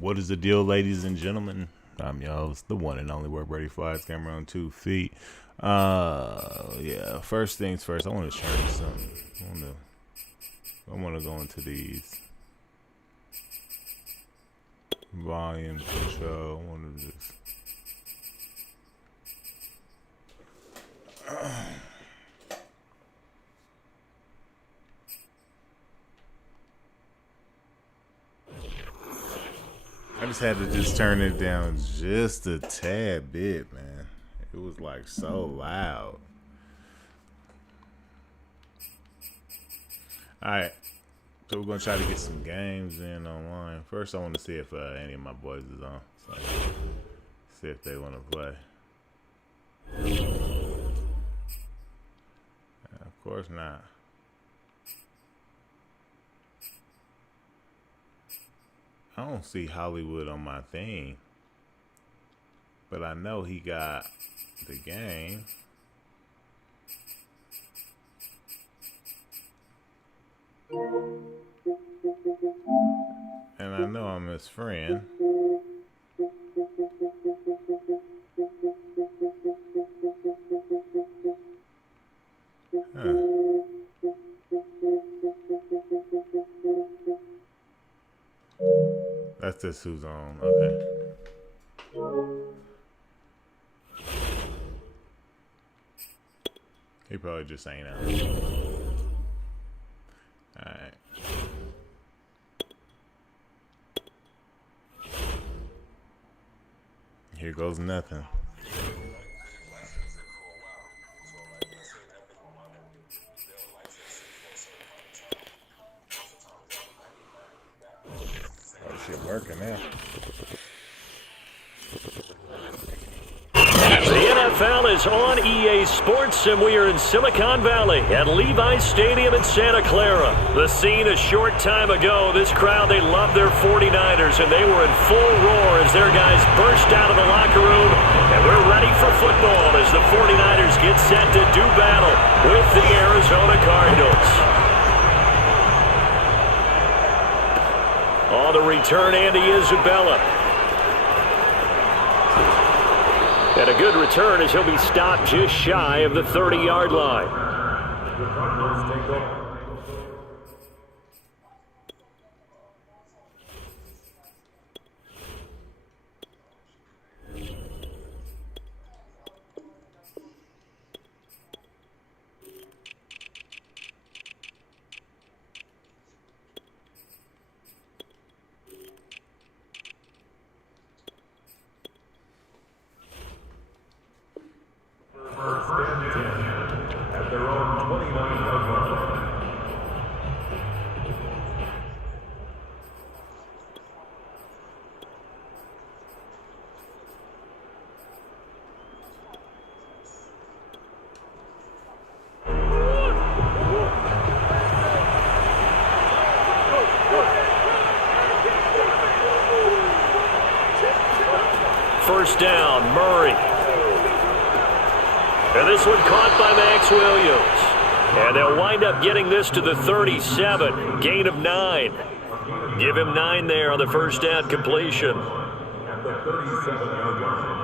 What is the deal, ladies and gentlemen? I'm your host, the one and only Work Ready Flies, camera on 2 feet. Yeah, first things first, I want to show you something. I want to go into these volume control. I want to just I just had to just turn it down just a tad bit, man. It was like so loud. Alright, so we're gonna try to get some games in online. First, I want to see if any of my boys is on. So, see if they want to play. Of course not. I don't see Hollywood on my thing, but I know he got the game. And I know I'm his friend. Huh. That's just who's on. Okay. He probably just ain't on. Alright. Here goes nothing. Oh, shit working now. The NFL is on EA Sports, and we are in Silicon Valley at Levi's Stadium in Santa Clara. The scene a short time ago, this crowd, they love their 49ers, and they were in full roar as their guys burst out of the locker room. And we're ready for football as the 49ers get set to do battle with the Arizona Cardinals. On the return, Andy Isabella. And a good return as he'll be stopped just shy of the 30-yard line. At their own 29-yard line. First down, Murray. And this one caught by Max Williams. And they'll wind up getting this to the 37. Gain of 9. Give him 9 there on the first down completion. At the 37-yard line.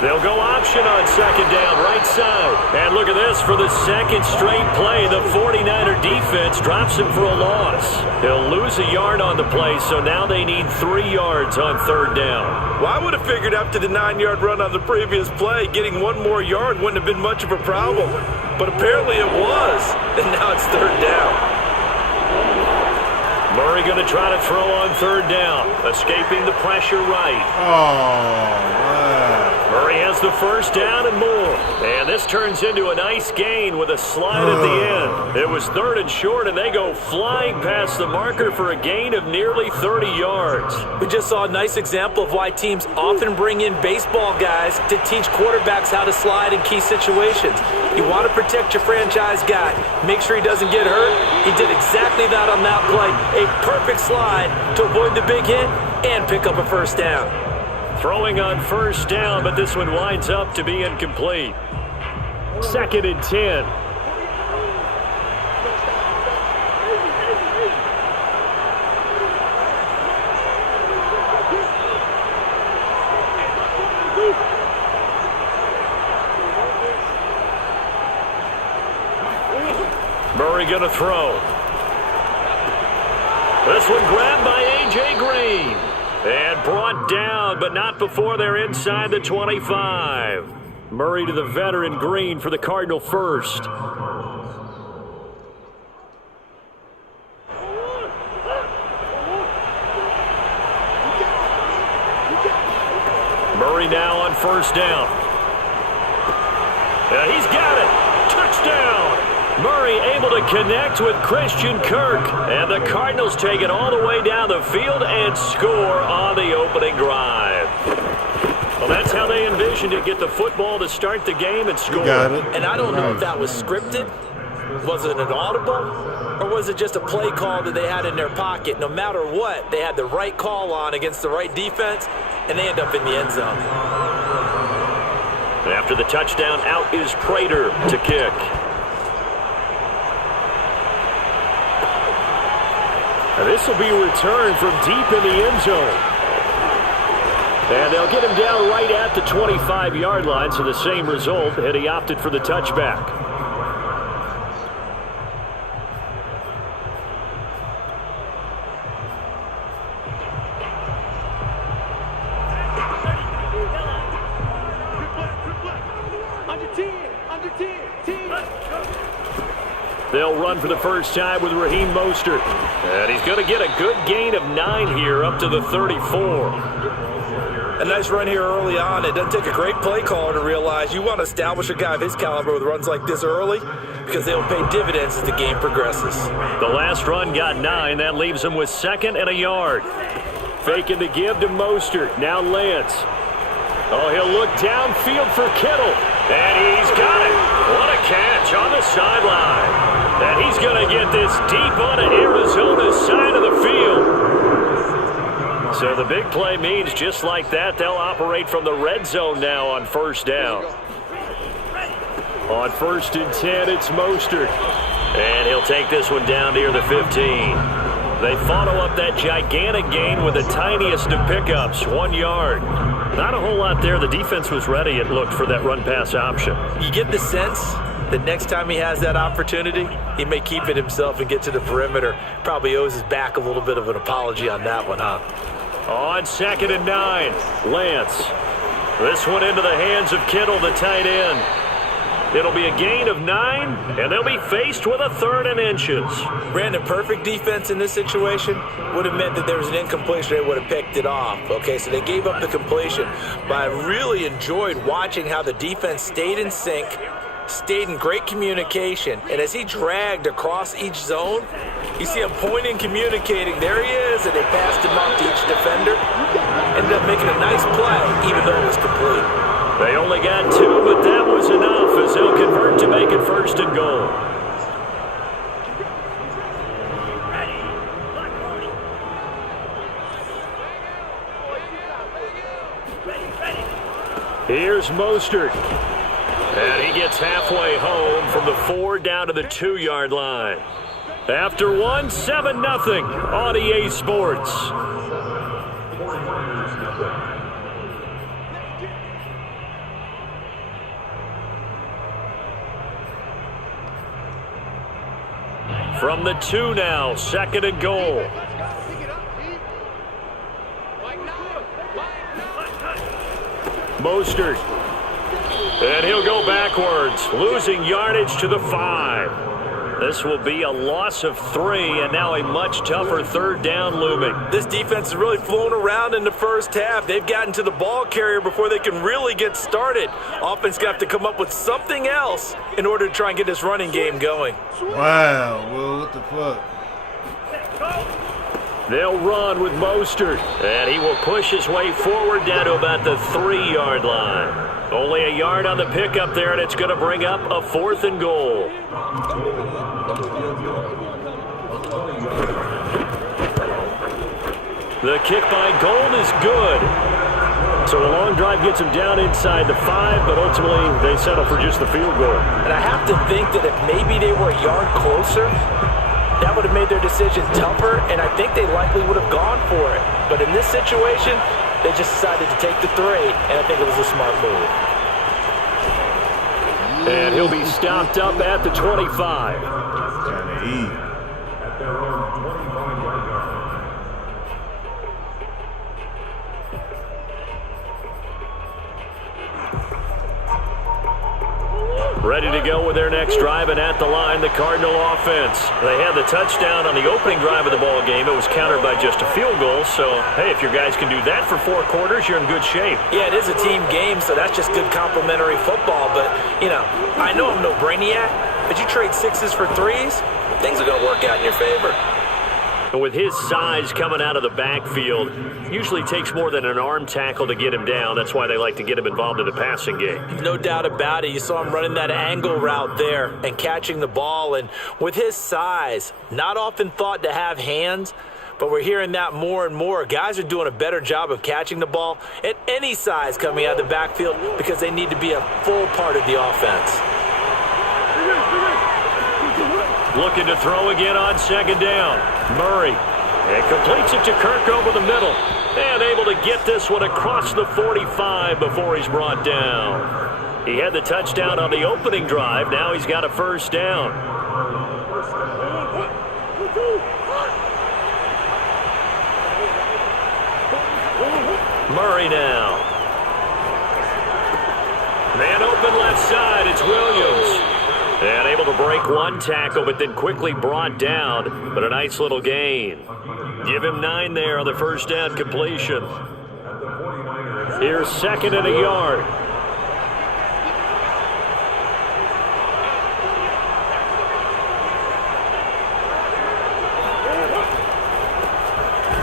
They'll go option on second down, right side. And look at this, for the second straight play, the 49er defense drops him for a loss. He'll lose a yard on the play, so now they need 3 yards on third down. Well, I would have figured after the 9-yard run on the previous play, getting 1 more yard wouldn't have been much of a problem. But apparently it was, and now it's third down. Murray going to try to throw on third down, escaping the pressure right. Oh, wow. Murray has the first down and more. And this turns into a nice gain with a slide at the end. It was 3rd and short, and they go flying past the marker for a gain of nearly 30 yards. We just saw a nice example of why teams often bring in baseball guys to teach quarterbacks how to slide in key situations. You want to protect your franchise guy. Make sure he doesn't get hurt. He did exactly that on that play. A perfect slide to avoid the big hit and pick up a first down. Throwing on first down, but this one winds up to be incomplete. 2nd and 10. Murray going to throw. This one grabbed by A.J. Green. And brought down, but not before they're inside the 25. Murray to the veteran Green for the Cardinal first. Murray now on first down. He's got it. Touchdown. Murray able to connect with Christian Kirk. And the Cardinals take it all the way down the field and score on the opening drive. Well, that's how they envisioned it. Get the football to start the game and score. Got it. And I don't know if that was scripted. Was it an audible? Or was it just a play call that they had in their pocket? No matter what, they had the right call on against the right defense, and they end up in the end zone. After the touchdown, out is Prater to kick. Now this will be returned from deep in the end zone. And they'll get him down right at the 25-yard line, so the same result, and he opted for the touchback. They'll run for the first time with Raheem Mostert. And he's going to get a good gain of 9 here up to the 34. A nice run here early on. It doesn't take a great play caller to realize you want to establish a guy of his caliber with runs like this early because they'll pay dividends as the game progresses. The last run got 9. That leaves him with 2nd and a yard. Faking the give to Mostert. Now Lance. Oh, he'll look downfield for Kittle. And he's got it. What a catch on the sideline. And he's going to get this deep onto Arizona's side of the field. So the big play means just like that, they'll operate from the red zone now on first down. On 1st and 10, it's Mostert. And he'll take this one down near the 15. They follow up that gigantic gain with the tiniest of pickups, 1 yard. Not a whole lot there. The defense was ready, it looked, for that run-pass option. You get the sense that next time he has that opportunity, he may keep it himself and get to the perimeter. Probably owes his back a little bit of an apology on that one, huh? On 2nd and 9, Lance. This one into the hands of Kittle, the tight end. It'll be a gain of 9, and they'll be faced with a 3rd and inches. Brandon, perfect defense in this situation would have meant that there was an incompletion. They would have picked it off. Okay, so they gave up the completion. But I really enjoyed watching how the defense stayed in sync, stayed in great communication. And as he dragged across each zone, you see him pointing, communicating. There he is, and they passed him up to each defender. Ended up making a nice play, even though it was complete. They only got 2, but that was enough as they'll convert to make it 1st and goal. Here's Mostert. And he gets halfway home from the 4 down to the 2-yard line. After one, 7-0 on EA Sports. From the 2 now, 2nd and goal. Mostert. And he'll go backwards, losing yardage to the 5. This will be a loss of 3, and now a much tougher third down looming. This defense is really flown around in the first half. They've gotten to the ball carrier before they can really get started. Offense got to have to come up with something else in order to try and get this running game going. Wow, well, what the fuck? They'll run with Mostert, and he will push his way forward down to about the 3-yard line. Only a yard on the pickup there, and it's going to bring up a 4th and goal. The kick by Gold is good. So a long drive gets him down inside the 5, but ultimately they settle for just the field goal. And I have to think that if maybe they were a yard closer, that would have made their decision tougher, and I think they likely would have gone for it. But in this situation, they just decided to take the 3, and I think it was a smart move. And he'll be stopped up at the 25. Trying to eat. At their own 25-yard line. Ready to go with their next drive, and at the line, the Cardinal offense. They had the touchdown on the opening drive of the ball game. It was countered by just a field goal. So, hey, if your guys can do that for 4 quarters, you're in good shape. Yeah, it is a team game, so that's just good complimentary football. But, you know, I know I'm no brainiac, but you trade 6s for 3s, things are going to work out in your favor. And with his size coming out of the backfield, usually takes more than an arm tackle to get him down. That's why they like to get him involved in the passing game. No doubt about it. You saw him running that angle route there and catching the ball. And with his size, not often thought to have hands, but we're hearing that more and more. Guys are doing a better job of catching the ball at any size coming out of the backfield because they need to be a full part of the offense. Looking to throw again on 2nd down. Murray. And completes it to Kirk over the middle. And able to get this one across the 45 before he's brought down. He had the touchdown on the opening drive. Now he's got a 1st down. Murray now. Man open left side. It's Williams. And able to break 1 tackle, but then quickly brought down. But a nice little gain. Give him 9 there on the 1st down completion. Here's 2nd and a yard.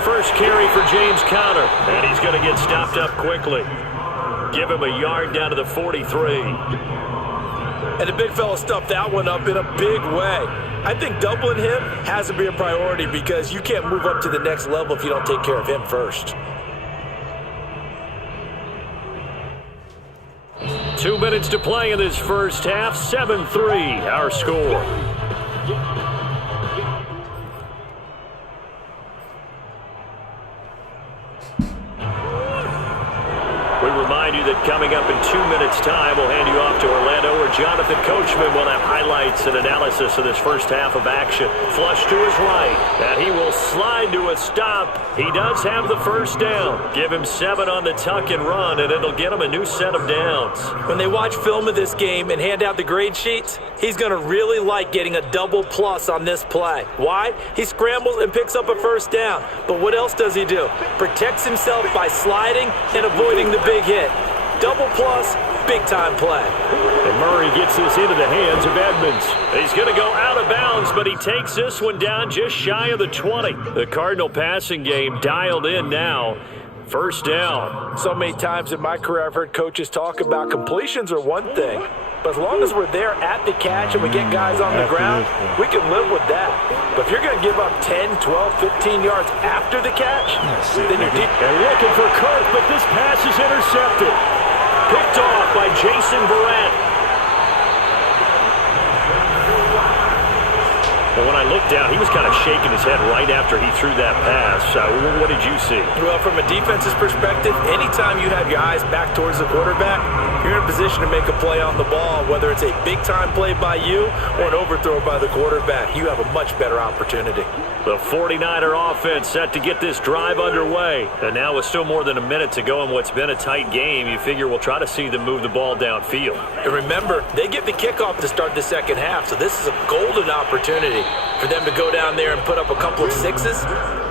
First carry for James Conner. And he's going to get stopped up quickly. Give him a yard down to the 43. And the big fella stuffed that one up in a big way. I think doubling him has to be a priority because you can't move up to the next level if you don't take care of him first. 2 minutes to play in this first half. 7-3, our score. We remind you that coming up in 2 minutes' time, we'll hand you off to Orlando, where Jonathan Coachman will have highlights and analysis of this first half of action. Flush to his right, and he will slide to a stop. He does have the 1st down. Give him 7 on the tuck and run, and it'll get him a new set of downs. When they watch film of this game and hand out the grade sheets, he's going to really like getting a double plus on this play. Why? He scrambles and picks up a 1st down. But what else does he do? Protects himself by sliding and avoiding the big hit. Double plus, big-time play. And Murray gets this into the hands of Edmonds. He's going to go out of bounds, but he takes this one down just shy of the 20. The Cardinal passing game dialed in now. 1st down. So many times in my career I've heard coaches talk about completions are one thing, but as long as we're there at the catch and we get guys on the ground, we can live with that. But if you're going to give up 10, 12, 15 yards after the catch, then you're deep. And looking for Kirk, but this pass is intercepted. Picked off by Jason Verrett. Well, when I looked down, he was kind of shaking his head right after he threw that pass. What did you see? Well, from a defense's perspective, anytime you have your eyes back towards the quarterback, you're in a position to make a play on the ball, whether it's a big-time play by you or an overthrow by the quarterback. You have a much better opportunity. The 49er offense set to get this drive underway. And now with still more than a minute to go in what's been a tight game, you figure we'll try to see them move the ball downfield. And remember, they get the kickoff to start the second half, so this is a golden opportunity for them to go down there and put up a couple of sixes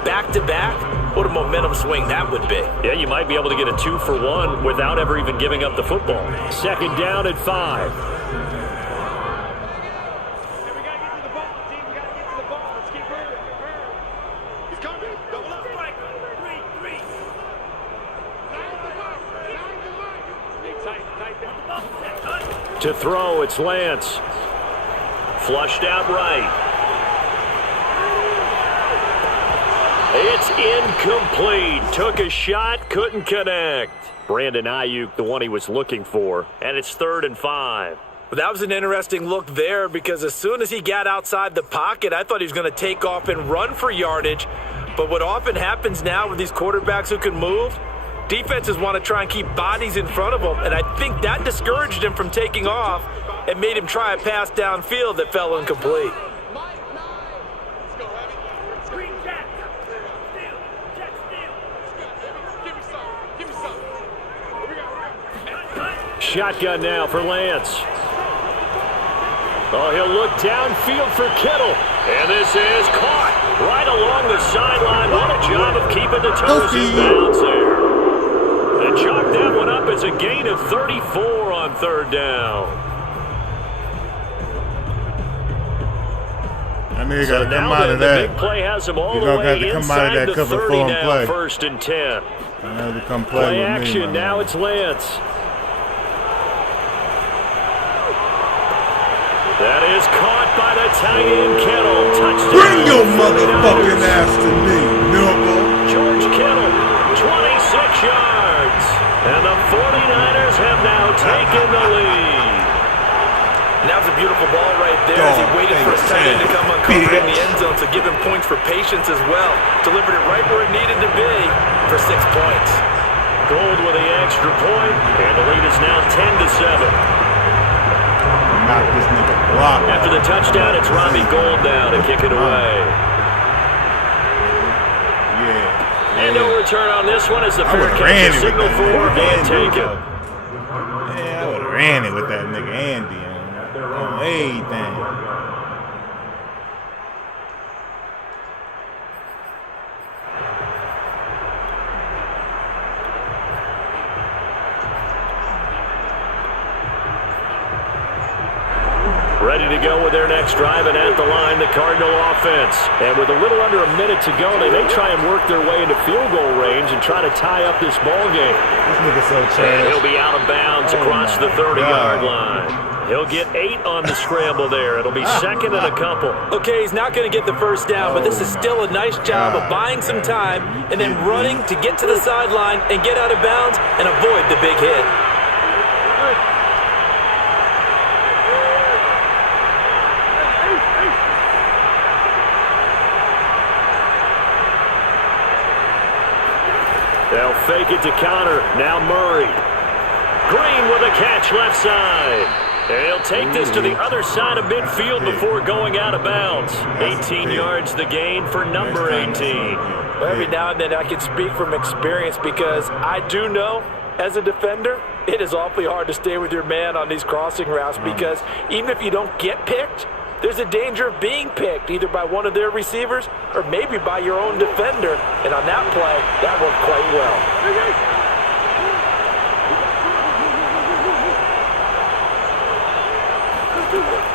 back-to-back. What a momentum swing that would be. Yeah, you might be able to get a 2-for-1 without ever even giving up the football. Second down at 5. To throw, it's Lance. Flushed out right. It's incomplete. Took a shot, couldn't connect. Brandon Ayuk, the one he was looking for. And it's 3rd and 5. Well, that was an interesting look there because as soon as he got outside the pocket, I thought he was going to take off and run for yardage. But what often happens now with these quarterbacks who can move, defenses want to try and keep bodies in front of them, and I think that discouraged him from taking off and made him try a pass downfield that fell incomplete. Shotgun now for Lance. Oh, he'll look downfield for Kittle. And this is caught right along the sideline. What a job of keeping the toes in bounds there. And chalk that one up as a gain of 34 on 3rd down. I mean, you got to come out of that. The big play has him all You the don't got way to come out of inside that the cover 30 4 and now, play. 1st and 10. I have to come play Play with action, me, now it's Lance. That is caught by the tight end Kittle. Touchdown. Bring your motherfucking ass to me, nigga. George Kittle, 26 yards. And the 49ers have now taken the lead. And that was a beautiful ball right there as he waited for his tight end to come uncovered in the end zone, so give him points for patience as well. Delivered it right where it needed to be for 6 points. Gold with the extra point, and the lead is now 10-7. Knock this nigga block. After the touchdown, it's Robbie Gould now to kick it away. Yeah. And no return on this one as the fair catch is signaled for and taken. Yeah, I would have ran it with that nigga Andy on everything. Ready to go with their next drive, and at the line, the Cardinal offense. And with a little under a minute to go, they may try and work their way into field goal range and try to tie up this ball game. This nigga so trash. And he'll be out of bounds across the 30-yard line. He'll get 8 on the scramble there. It'll be 2nd and a couple. Okay, he's not going to get the first down, but this is still a nice job of buying some time and then running to get to the sideline and get out of bounds and avoid the big hit. They'll fake it to counter. Now Murray. Green with a catch left side. And he'll take this to the other side of midfield before going out of bounds. 18 yards the gain for number 18. Well, every now and then I can speak from experience because I do know, as a defender, it is awfully hard to stay with your man on these crossing routes because even if you don't get picked, there's a danger of being picked either by one of their receivers or maybe by your own defender. And on that play, that worked quite well.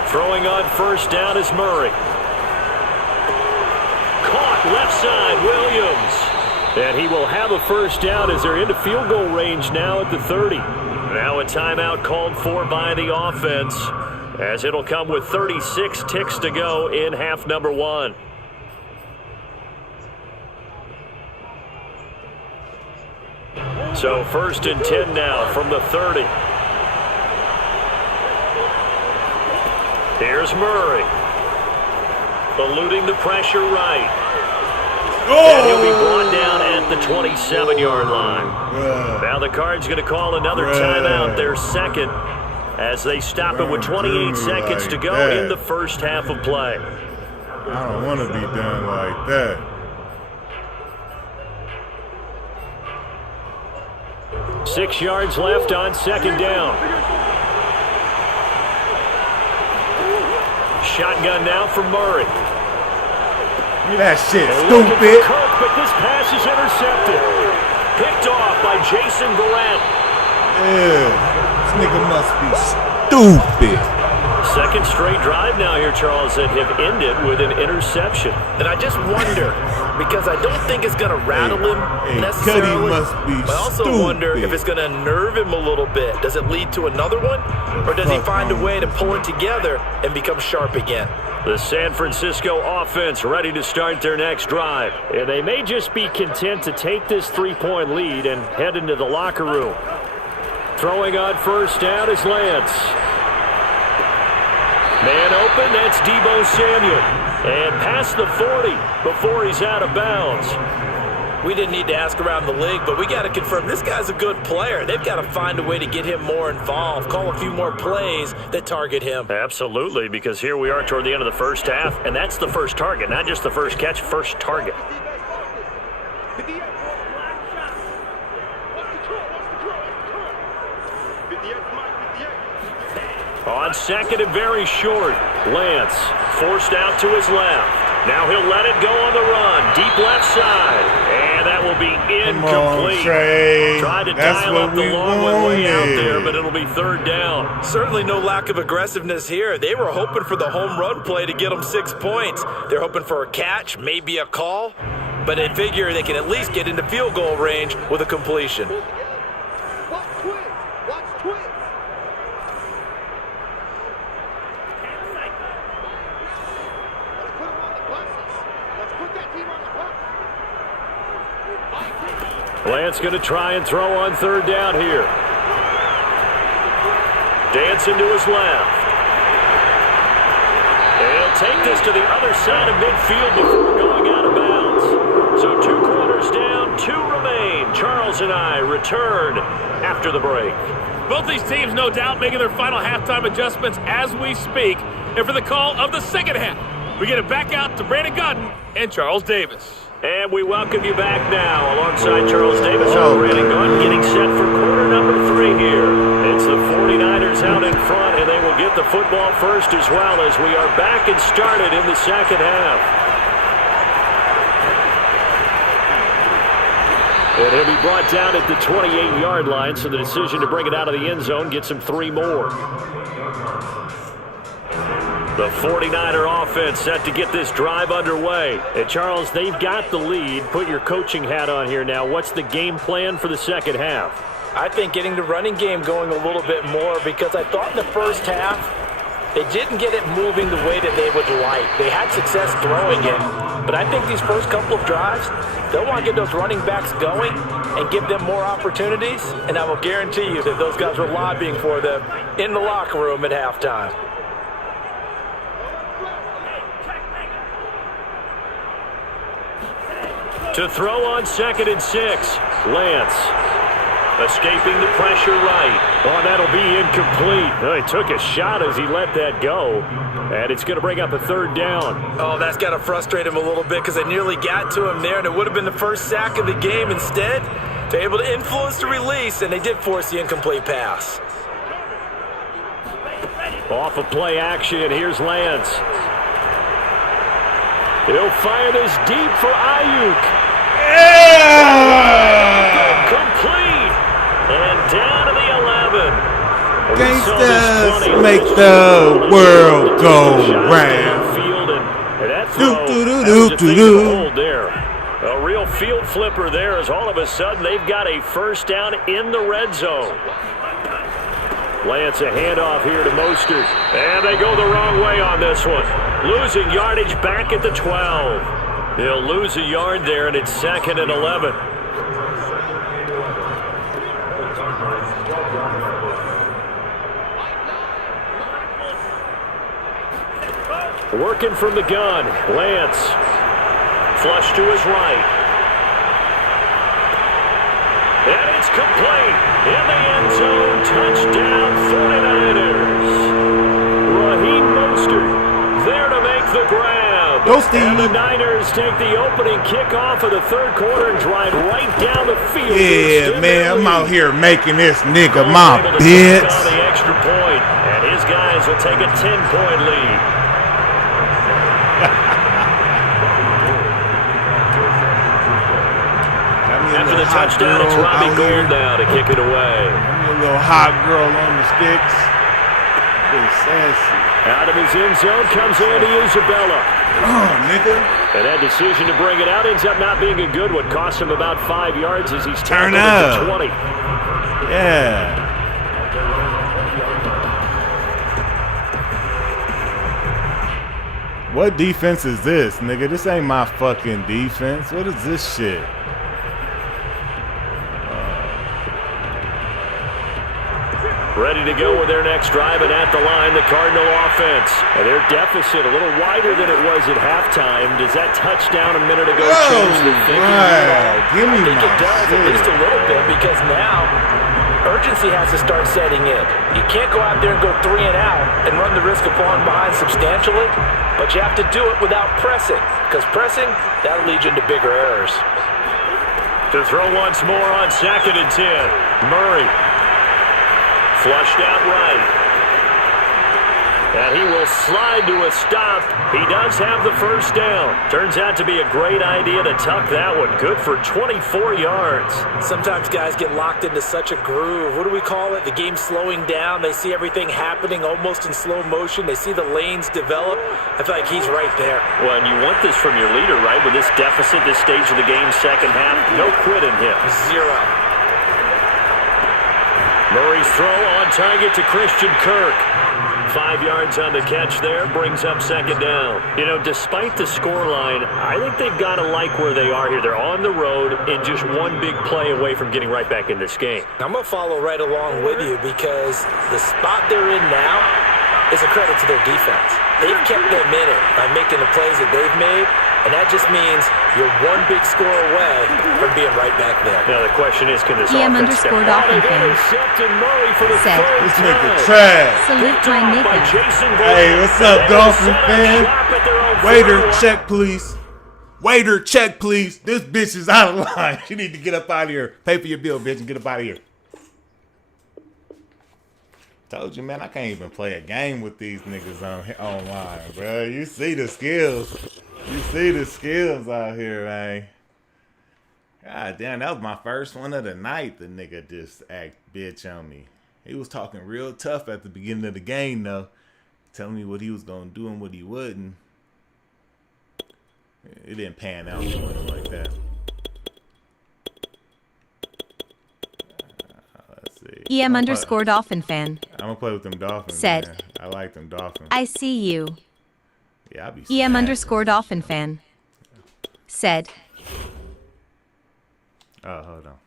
Throwing on first down is Murray. Caught left side, Williams. And he will have a first down as they're into field goal range now at the 30. Now a timeout called for by the offense, as it'll come with 36 ticks to go in half number 1. So 1st and 10 now from the 30. Here's Murray. Eluding the pressure right. And he'll be brought down at the 27-yard line. Now the Cards going to call another timeout, their second, as they stop it with 28 seconds to go in the first half of play. I don't want to be done like that. Six yards left on second down. Shotgun now from Murray. Look at that shit, stupid. stupid. Kirk, but this pass is intercepted. Picked off by Jason Barrett. Yeah, this nigga must be stupid. Second straight drive now here, Charles, that have ended with an interception. And I just wonder, because I don't think it's going to rattle him necessarily. Cuddy must be but I also stupid. wonder if it's going to nerve him a little bit. Does it lead to another one? Or does he find a way to pull it together and become sharp again? The San Francisco offense ready to start their next drive. And they may just be content to take this 3-point lead and head into the locker room. Throwing on first down is Lance. Man open, that's Deebo Samuel. And past the 40 before he's out of bounds. We didn't need to ask around the league, but we got to confirm this guy's a good player. They've got to find a way to get him more involved, call a few more plays that target him. Absolutely, because here we are toward the end of the first half, and that's the first target, not just the first catch, first target. On second and very short, Lance forced out to his left. Now he'll let it go on the run, deep left side, and that will be incomplete. Tried to dial up the long one way out there, but it'll be third down. Certainly no lack of aggressiveness here. They were hoping for the home run play to get them 6 points. They're hoping for a catch, maybe a call, but they figure they can at least get into field goal range with a completion. Lance going to try and throw on third down here. Dancing to his left. And he'll take this to the other side of midfield before going out of bounds. So 2 quarters down, 2 remain. Charles and I return after the break. Both these teams, no doubt, making their final halftime adjustments as we speak. And for the call of the second half, we get it back out to Brandon Godden and Charles Davis. And we welcome you back now alongside Charles Davis. Brandon Godden getting set for quarter number 3 here. It's the 49ers out in front, and they will get the football first as well as we are back and started in the second half. And he'll be brought down at the 28-yard line, so the decision to bring it out of the end zone gets him 3 more. The 49er offense set to get this drive underway. And Charles, they've got the lead. Put your coaching hat on here now. What's the game plan for the second half? I think getting the running game going a little bit more, because I thought in the first half they didn't get it moving the way that they would like. They had success throwing it, but I think these first couple of drives, they'll want to get those running backs going and give them more opportunities, and I will guarantee you that those guys were lobbying for them in the locker room at halftime. To throw on second and 6, Lance escaping the pressure right. Oh, that'll be incomplete. Oh, he took a shot as he let that go, and it's going to bring up a third down. Oh, that's got to frustrate him a little bit, because they nearly got to him there, and it would have been the first sack of the game. Instead, they're able to influence the release, and they did force the incomplete pass. Off of play action, here's Lance. He'll fire this deep for Ayuk. Yeah! Complete. And down to the 11. Gangsters make the world go round. And that throw, that was a thing to hold there. A real field flipper there, as all of a sudden they've got a first down in the red zone. Lance a handoff here to Mostert. And they go the wrong way on this one. Losing yardage back at the 12. He'll lose a yard there, and it's 2nd and 11. Working from the gun, Lance. Flush to his right. It's complete. In the end zone. Touchdown 49ers. Raheem Mostert there to make the grab. And the Niners take the opening kickoff of the third quarter and drive right down the field. Yeah, man, I'm out here making this nigga my bitch. The extra point, and his guys will take a 10-point lead. After the touchdown, it's Robbie Gould now to kick it away. A little hot girl on the sticks. Little sassy. Out of his end zone comes Andy Isabella. Oh, nigga. And that decision to bring it out ends up not being a good one. Cost him about 5 yards as he's tackled at the 20. Yeah. What defense is this, nigga? This ain't my fucking defense. What is this shit? Ready to go with their next drive, and at the line, the Cardinal offense. And their deficit a little wider than it was at halftime. Does that touchdown a minute ago change the thinking? Give me I think it does, at least a little bit, because now urgency has to start setting in. You can't go out there and go 3 and out and run the risk of falling behind substantially, but you have to do it without pressing, because pressing, that'll lead you into bigger errors. To throw once more on 2nd and 10. Murray. Flushed out right. And he will slide to a stop. He does have the first down. Turns out to be a great idea to tuck that one. Good for 24 yards. Sometimes guys get locked into such a groove. What do we call it? The game's slowing down. They see everything happening almost in slow motion. They see the lanes develop. I feel like he's right there. Well, and you want this from your leader, right? With this deficit, this stage of the game, second half, no quit in him. 0. Murray's throw on target to Christian Kirk. 5 yards on the catch there, brings up second down. You know, despite the scoreline, I think they've got to like where they are here. They're on the road and just one big play away from getting right back in this game. I'm going to follow right along with you because the spot they're in now is a credit to their defense. They've kept them in it by making the plays that they've made, and that just means you're one big score away from being right back there. Now the question is, can this EM offense step underscored out? offense. Murray for the Said. third This time. nigga trash. Salute my nigga. Hey, what's up, Dolphin fan? Waiter, check, please. Waiter, check, please. This bitch is out of line. You need to get up out of here. Pay for your bill, bitch, and get up out of here. Told you, man, I can't even play a game with these niggas online, bro. You see the skills. You see the skills out here, man. God damn, that was my first one of the night. The nigga just act bitch on me. He was talking real tough at the beginning of the game, though. Telling me what he was going to do and what he wouldn't. It didn't pan out for him like that. Let's see. EM underscore Dolphin fan. I'm going to play with them Dolphins, Said. man. I like them Dolphins. I see you. Yeah, I be EM smacking. underscore Dolphin fan. Said. Oh, hold on.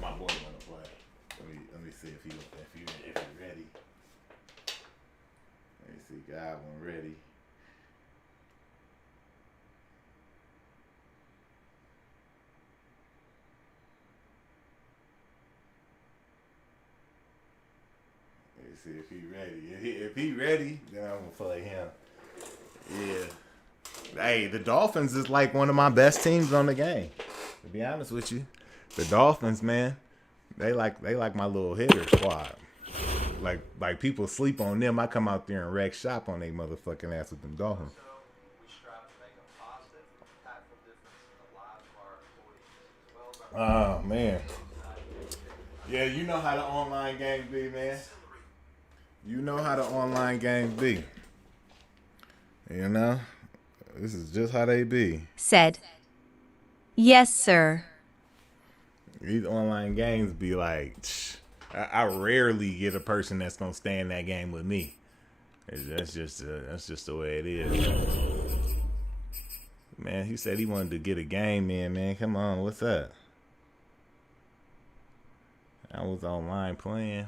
My boy want to play. Let me see if he ready. Let me see, God one ready. Let me see if he ready. If he ready, then I'm gonna play him. Yeah. Hey, the Dolphins is like one of my best teams on the game. To be honest with you, the Dolphins, man, they like my little hitter squad. Like people sleep on them. I come out there and wreck shop on they motherfucking ass with them Dolphins. Oh man, yeah, you know how the online games be, man. You know how the online games be. You know. This is just how they be. Said. Yes, sir. These online games be like, I rarely get a person that's gonna stay in that game with me. That's just the way it is. Man, he said he wanted to get a game in, man. Come on, what's up? I was online playing.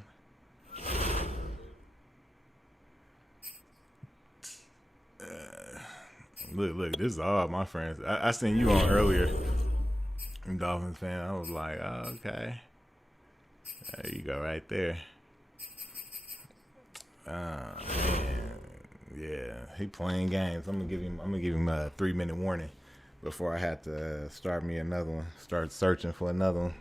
Look, this is all my friends. I seen you on earlier. Dolphins fan. I was like, oh, okay. There you go, right there. Man, yeah, he playing games. I'm gonna give him a 3-minute warning before I have to start me another one. Start searching for another one.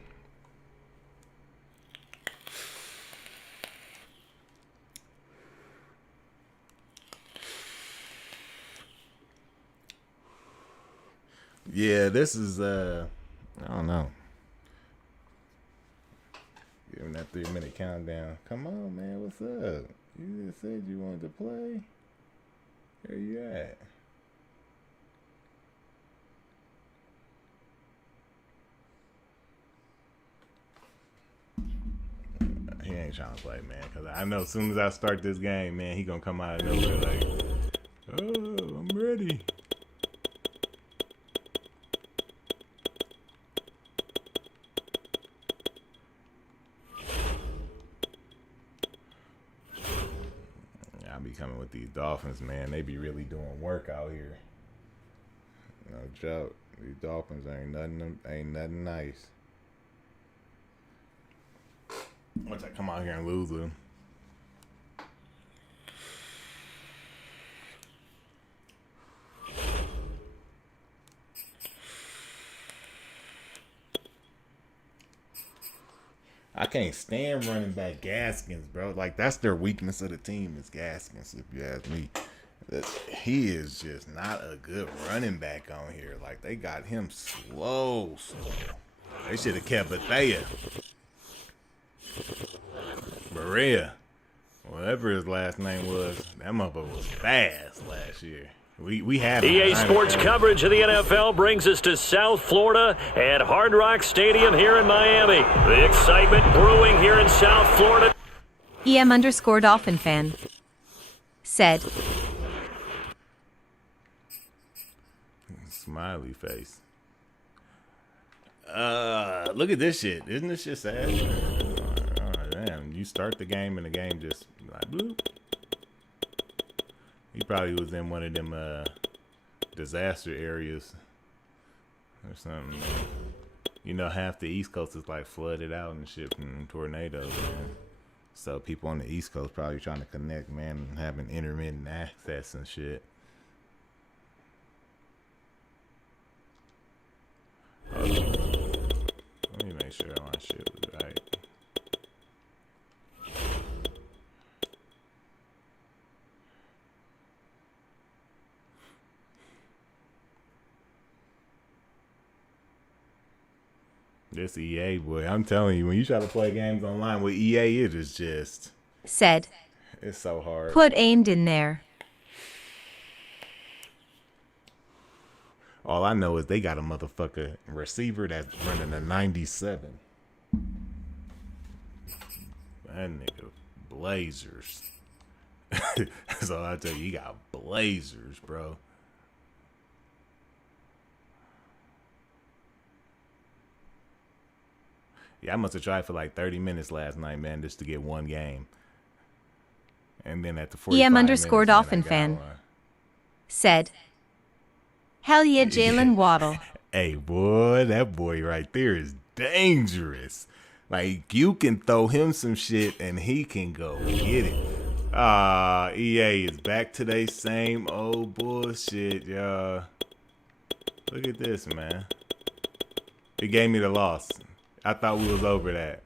Yeah, this is I don't know. Give him that 3-minute countdown. Come on, man, what's up? You just said you wanted to play. Where you at? He ain't trying to play, man, because I know as soon as I start this game, man, he gonna come out of nowhere like, oh, I'm ready. I be coming with these Dolphins, man. They be really doing work out here. No joke. These Dolphins ain't nothing nice. Once I come out here and lose them. I can't stand running back Gaskins, bro. Like, that's their weakness of the team is Gaskins, if you ask me. He is just not a good running back on here. Like, they got him slow. They should have kept Bethea. Maria. Whatever his last name was, that motherfucker was fast last year. We had EA Sports coverage of the NFL brings us to South Florida at Hard Rock Stadium here in Miami. The excitement brewing here in South Florida. EM_Dolphin fan said. Smiley face. Look at this shit. Isn't this shit sad? Oh, damn. You start the game and the game just like bloop. He probably was in one of them disaster areas or something. You know, half the East Coast is like flooded out and shit from tornadoes, man. So people on the East Coast probably trying to connect, man, and having intermittent access and shit. Let me make sure my shit was right. This EA, boy, I'm telling you, when you try to play games online with EA, it is just said. It's so hard. Put aimed in there. All I know is they got a motherfucker receiver that's running a 97. That nigga blazers. That's all I tell you. He got blazers, bro. Yeah, I must have tried for like 30 minutes last night, man, just to get one game. And then at the 45 EM_Dolphin fan said. Hell yeah, Jalen Waddle. Hey, boy, that boy right there is dangerous. Like, you can throw him some shit and he can go get it. EA is back to their same old bullshit, y'all. Look at this, man. It gave me the loss. I thought we was over that.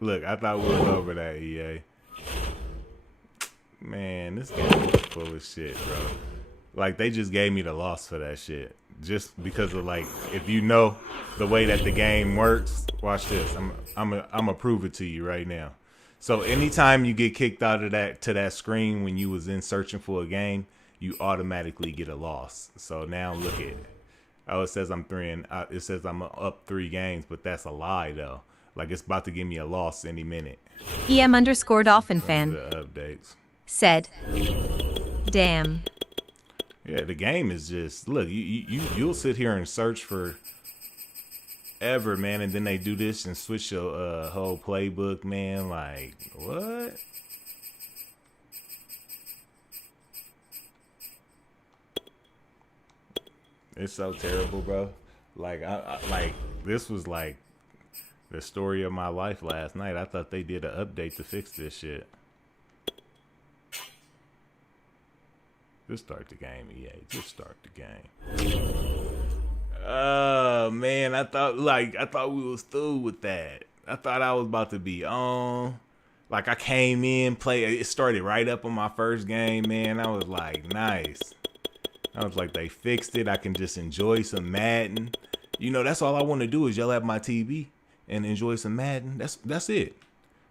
Look, I thought we was over that, EA. Man, this game is full of shit, bro. Like, they just gave me the loss for that shit. Just because of, like, if you know the way that the game works, watch this. I'm gonna prove it to you right now. So anytime you get kicked out of that screen when you was in searching for a game, you automatically get a loss. So now look at it. Oh, it says it says I'm up 3 games, but that's a lie though. Like, it's about to give me a loss any minute. EM_Dolphin fan The updates said. Damn. Yeah, the game is just, look, you'll sit here and search for ever, man, and then they do this and switch your whole playbook, man. Like, what? It's so terrible, bro. Like like this was like the story of my life last night. I thought they did an update to fix this shit. Just start the game, EA. Just start the game. Oh man, I thought we was through with that. I thought I was about to be on. Like I came in, it started right up on my first game, man. I was like, nice. I was like, they fixed it. I can just enjoy some Madden. You know, that's all I want to do is yell at my TV and enjoy some Madden. That's it.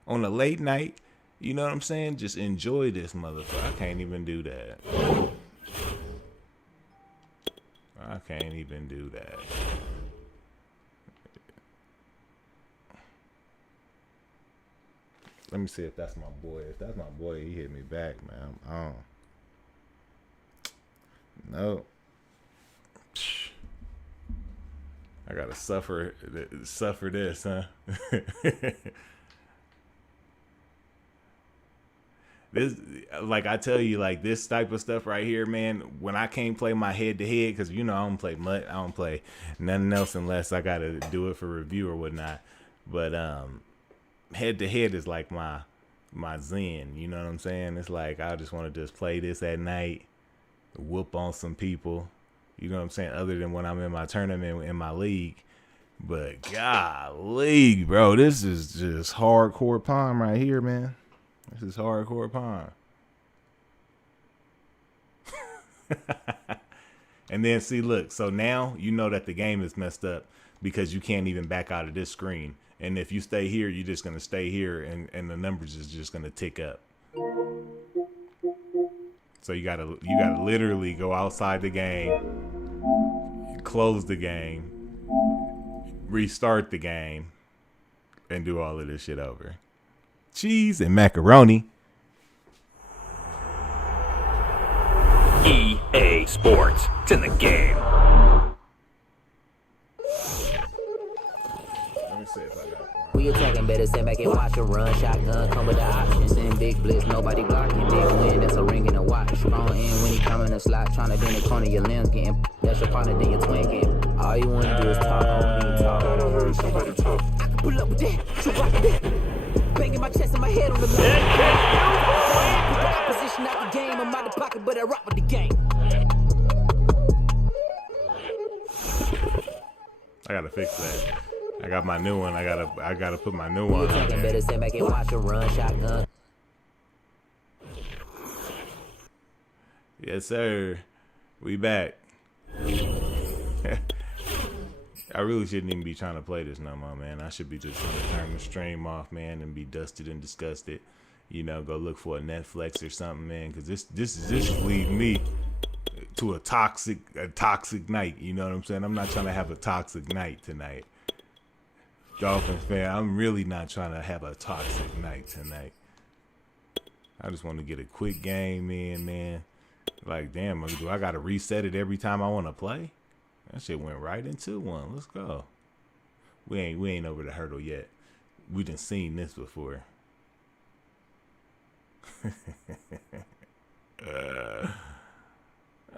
On a late night, you know what I'm saying? Just enjoy this motherfucker. I can't even do that. I can't even do that. Let me see if that's my boy. If that's my boy, he hit me back, man. I'm on. No. I gotta suffer this, huh? This, like I tell you, like this type of stuff right here, man. When I can't play my head to head, because you know I don't play MUT, I don't play nothing else unless I gotta do it for review or whatnot. But head to head is like my zen. You know what I'm saying? It's like I just want to just play this at night, whoop on some people. You know what I'm saying? Other than when I'm in my tournament in my league. But golly, bro, this is just hardcore pond right here, man. This is hardcore pond. And then see, look, so now you know that the game is messed up because you can't even back out of this screen. And if you stay here, you're just gonna stay here and the numbers is just gonna tick up. So you gotta literally go outside the game, close the game, restart the game, and do all of this shit over. Cheese and macaroni. EA Sports. It's in the game. Let me see if I got it. We attacking, better stand back and watch a run. Shotgun come with the options. Send big blitz, nobody blocking. Big win, that's a ring and a watch. Strong in when he come in the slot. Trying to bend the corner, your limbs getting. That's your partner, then your twin game. All you wanna do is talk on me, talk. I heard somebody talk. I can pull up with that, shoot rock with that. Banging my chest and my head on the line. Position out the game, I'm out of pocket, but I rock with the game. I gotta fix that. I got my new one. I gotta put my new one on there. Better stand back and watch a run. Shotgun. Yes, sir. We back. I really shouldn't even be trying to play this no more, man. I should be just trying to turn the stream off, man, and be dusted and disgusted. You know, go look for a Netflix or something, man, because this lead me to a toxic night. You know what I'm saying? I'm not trying to have a toxic night tonight. Dolphins fan, I'm really not trying to have a toxic night tonight. I just want to get a quick game in, man. Like, damn, do I got to reset it every time I want to play? That shit went right into one. Let's go. We ain't over the hurdle yet. We done seen this before.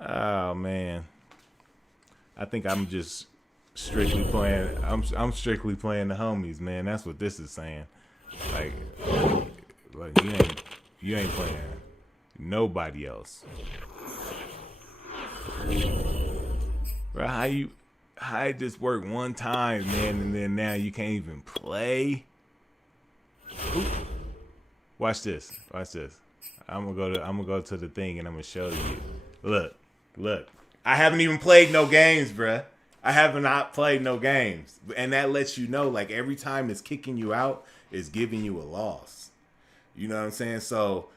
Oh man. I think I'm just strictly playing. I'm strictly playing the homies, man. That's what this is saying. Like you ain't playing nobody else. Bro, how it just work one time, man, and then now you can't even play? Ooh. Watch this. I'm gonna go to the thing and I'm gonna show you. Look. I haven't even played no games, bruh. I have not played no games. And that lets you know, like, every time it's kicking you out, it's giving you a loss. You know what I'm saying? So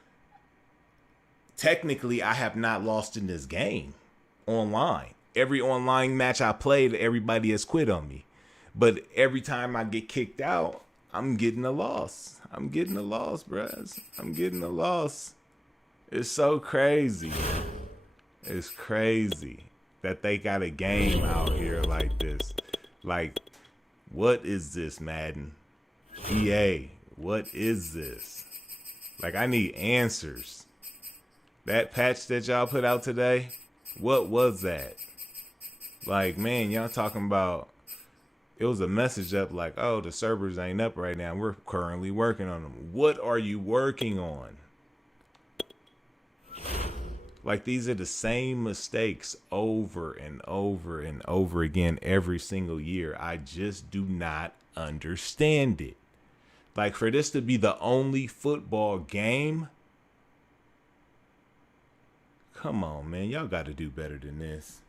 technically I have not lost in this game online. Every online match I played, everybody has quit on me. But every time I get kicked out, I'm getting a loss. I'm getting a loss, bruh. I'm getting a loss. It's so crazy. It's crazy that they got a game out here like this. Like, what is this, Madden? EA, what is this? Like, I need answers. That patch that y'all put out today, what was that? Like, man, y'all talking about, it was a message up like, oh, the servers ain't up right now. We're currently working on them. What are you working on? Like, these are the same mistakes over and over and over again every single year. I just do not understand it. Like, for this to be the only football game, come on, man. Y'all got to do better than this.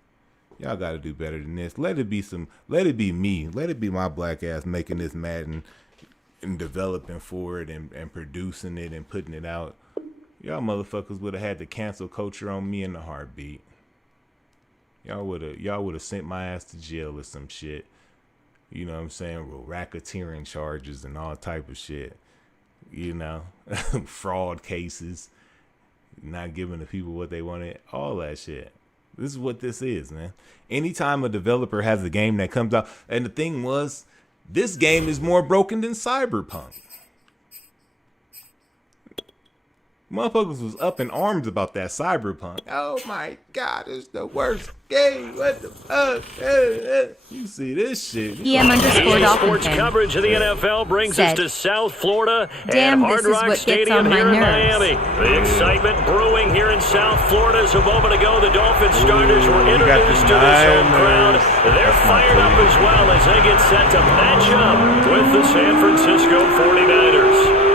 Y'all got to do better than this. Let it be me. Let it be my black ass making this Madden and developing for it and producing it and putting it out. Y'all motherfuckers would have had to cancel culture on me in a heartbeat. Y'all would have sent my ass to jail or some shit. You know what I'm saying? With racketeering charges and all type of shit. You know, fraud cases, not giving the people what they wanted, all that shit. This is what this is, man. Anytime a developer has a game that comes out, and the thing was, this game is more broken than Cyberpunk. Motherfuckers was up in arms about that Cyberpunk. Oh my God, it's the worst game. What the fuck? You see this shit. EM underscore EA Dolphin Sports fan. coverage of the NFL brings us Said, to South Florida "Damn, and Hard this is Rock what gets Stadium on my here in nerves." Miami. The excitement brewing here in South Florida. As a moment ago, the Dolphin starters were introduced to this home crowd. They're fired up as well as they get set to match up with the San Francisco 49ers.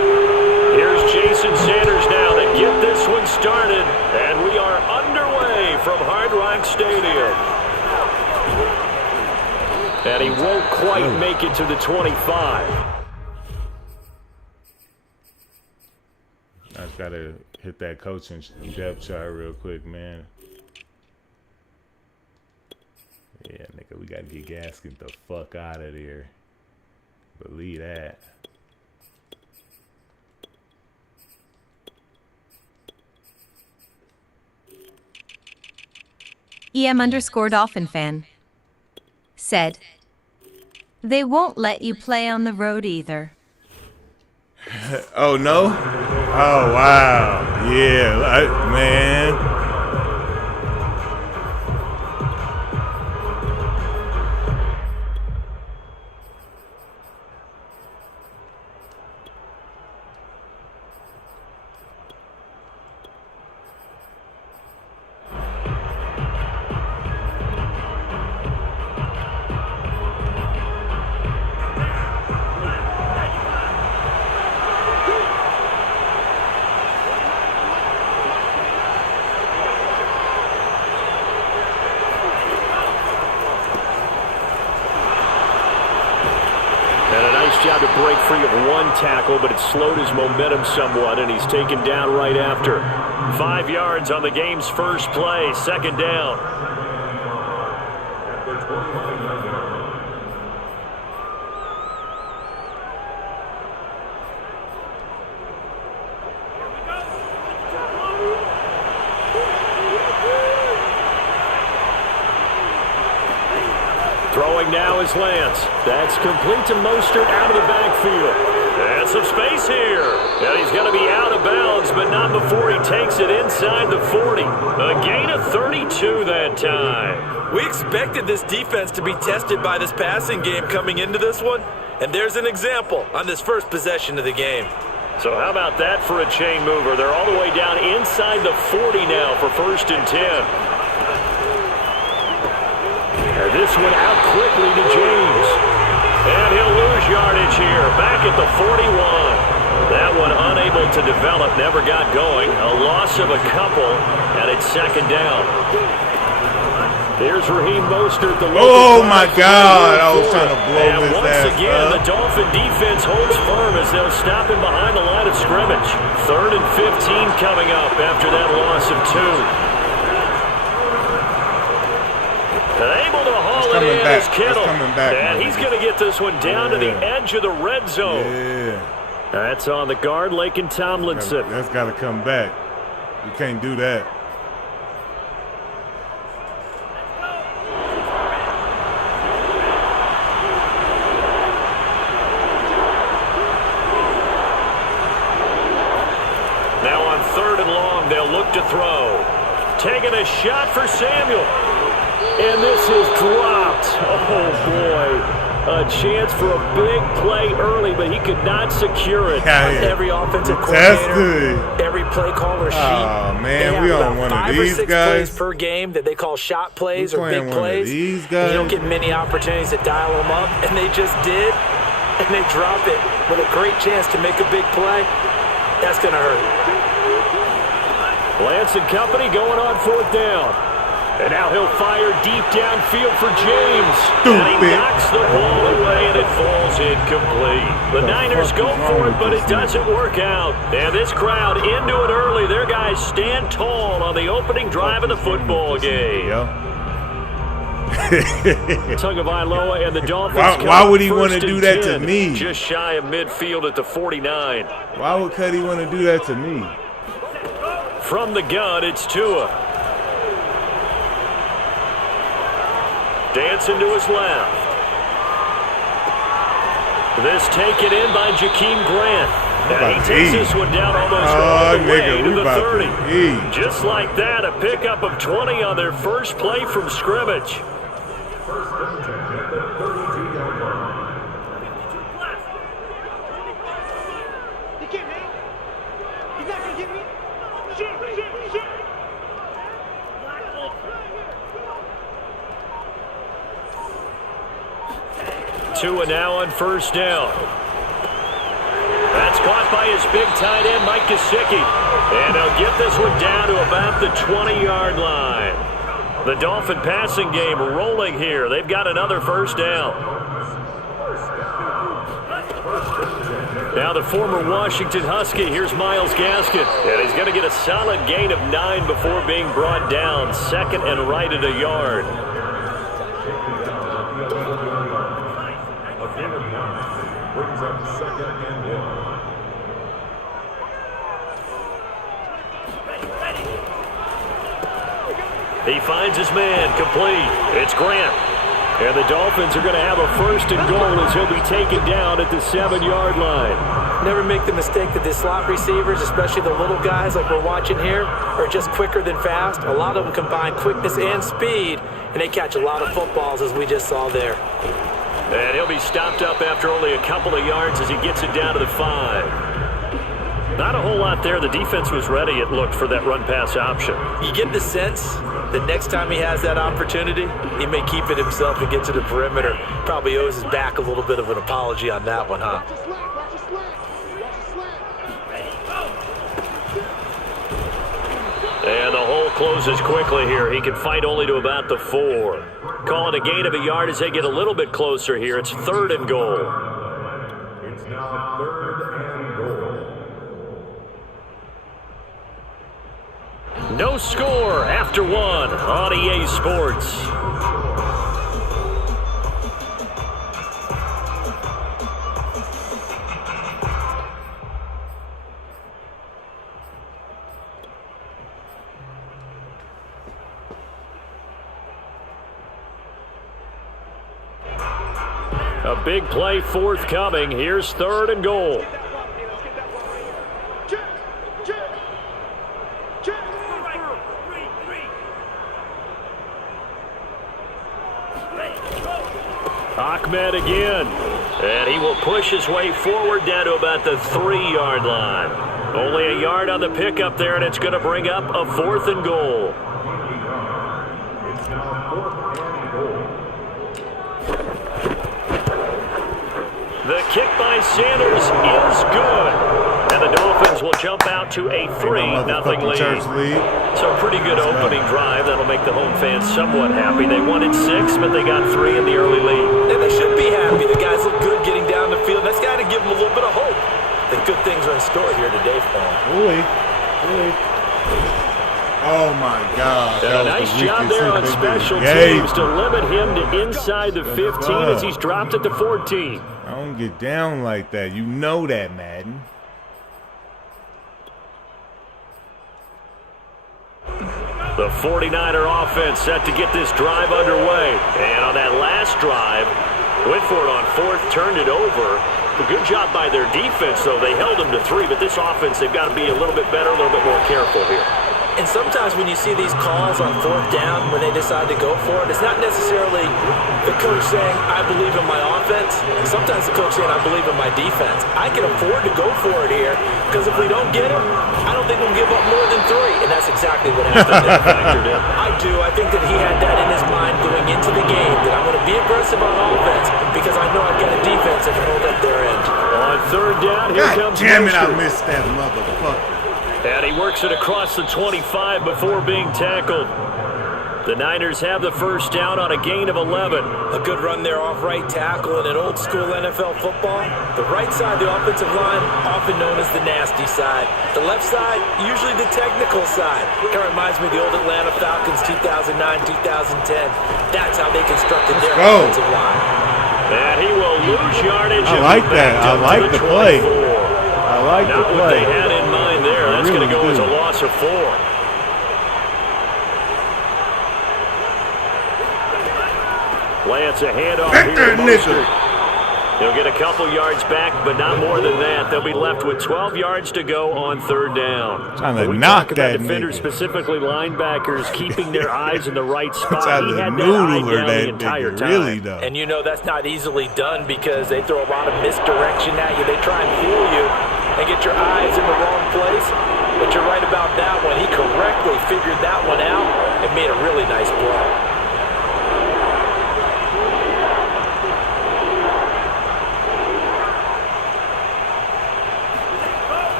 Here's Jason Sanders now to get this one started, and we are underway from Hard Rock Stadium. And he won't quite make it to the 25. I just gotta hit that coaching depth chart real quick, man. Yeah, nigga, we gotta get Gaskin the fuck out of there. Believe that. EM underscore Dolphin fan. Said, they won't let you play on the road either. Oh, no? Oh, wow. Yeah, man. Job to break free of one tackle, but it slowed his momentum somewhat, and he's taken down right after. 5 yards on the game's first play, second down. Throwing now is Lance. That's complete to Mostert out of the backfield. And some space here. And he's going to be out of bounds, but not before he takes it inside the 40. A gain of 32 that time. We expected this defense to be tested by this passing game coming into this one. And there's an example on this first possession of the game. So how about that for a chain mover? They're all the way down inside the 40 now for 1st and 10. And this one out quickly to James. And he'll lose yardage here. Back at the 41. That one unable to develop, never got going. A loss of a couple, and it's second down. Here's Raheem Mostert. Oh, my God. I was trying to blow and his once ass again, up. the Dolphin defense holds firm as they'll stop him behind the line of scrimmage. 3rd and 15 coming up after that loss of 2. Able to haul it in is Kittle. And he's going to get this one down to the edge of the red zone. Yeah. That's on the guard, Laken Tomlinson. That's got to come back. You can't do that. Now on 3rd and long, they'll look to throw. Taking a shot for Samuel. And this is dropped. Oh, boy. A chance for a big play early, but he could not secure it. Every offensive coordinator, every play caller sheet. Oh, man, we on one of these 5 or 6 guys. plays per game that they call shot plays or big plays. These guys. You don't get many opportunities to dial them up, and they just did, and they drop it with a great chance to make a big play. That's going to hurt. Lance and company going on 4th down. And now he'll fire deep downfield for James. And he knocks the ball away, and it falls incomplete. The Niners go for it, but it doesn't work out. And this crowd into it early. Their guys stand tall on the opening drive of the football game. Tagovailoa and the Dolphins. Why would he want to do that to me? Just shy of midfield at the 49. Why would Cuddy want to do that to me? From the gun, it's Tua. Dancing to his left. This taken in by Jakeem Grant. And he takes this one down almost all the way to the 30. Just like that, a pickup of 20 on their first play from scrimmage. First and 10 at the 32-yard line. You can't, man. He's not going to get me. Shit. Tua now on 1st down. That's caught by his big tight end, Mike Gesicki. And they'll get this one down to about the 20-yard line. The Dolphin passing game rolling here. They've got another 1st down. Now the former Washington Husky, here's Myles Gaskin. And he's going to get a solid gain of 9 before being brought down. 2nd and right at a yard. Brings up 2nd and 1. He finds his man, complete. It's Grant. And the Dolphins are going to have a 1st and goal as he'll be taken down at the 7-yard line. Never make the mistake that the slot receivers, especially the little guys like we're watching here, are just quicker than fast. A lot of them combine quickness and speed, and they catch a lot of footballs as we just saw there. And he'll be stopped up after only a couple of yards as he gets it down to the 5. Not a whole lot there. The defense was ready, it looked, for that run-pass option. You get the sense that next time he has that opportunity, he may keep it himself and get to the perimeter. Probably owes his back a little bit of an apology on that one, huh? And the hole closes quickly here. He can fight only to about the 4. Calling a gain of a yard as they get a little bit closer here. It's 3rd and goal. It's now 3rd and goal. No score after 1 on EA Sports. A big play forthcoming. Here's 3rd and goal. Ahmed again. And he will push his way forward down to about the 3-yard line. Only a yard on the pickup there, and it's going to bring up a 4th and goal. It's now 4th and goal. The kick by Sanders is good. And the Dolphins will jump out to a 3-0 lead. So a pretty good opening drive. That'll make the home fans somewhat happy. They wanted 6, but they got 3 in the early lead. And they should be happy. The guys look good getting down the field. That's got to give them a little bit of hope that good things are in store here today for them. Oh, my God. And a nice job there on special teams to limit him to inside the 15 as he's dropped at the 14. I don't get down like that. You know that, Madden. The 49er offense set to get this drive underway. And on that last drive, went for it on 4th, turned it over. A good job by their defense, though. They held them to 3, but this offense, they've got to be a little bit better, a little bit more careful here. And sometimes when you see these calls on fourth down, when they decide to go for it, it's not necessarily the coach saying, I believe in my offense. Sometimes the coach saying, I believe in my defense. I can afford to go for it here because if we don't get him, I don't think we'll give up more than 3. And that's exactly what happened. I do. I think that he had that in his mind going into the game, that I'm going to be aggressive on offense because I know I've got a defense that can hold up their end. On third down, here comes Damn it, I Mostert. missed that motherfucker. And he works it across the 25 before being tackled. The Niners have the first down on a gain of 11. A good run there off right tackle in an old school NFL football. The right side of the offensive line, often known as the nasty side. The left side, usually the technical side. Kind of reminds me of the old Atlanta Falcons 2009, 2010. That's how they constructed their offensive line. And he will lose yardage. I like that. I like the play. I like the Not what play. they had in mind there. That's going to go as a loss of 4. Lance a handoff here to Mostert. He'll get a couple yards back, but not more than that. They'll be left with 12 yards to go on third down. Trying to we knock talk about that defenders, nigga. Specifically linebackers, keeping their eyes in the right spot. Trying He to had that eye noodle her down the that entire nigga, time. really though. And you know that's not easily done because they throw a lot of misdirection at you. They try and fool you and get your eyes in the wrong place. But you're right about that one. He correctly figured that one out and made a really nice play.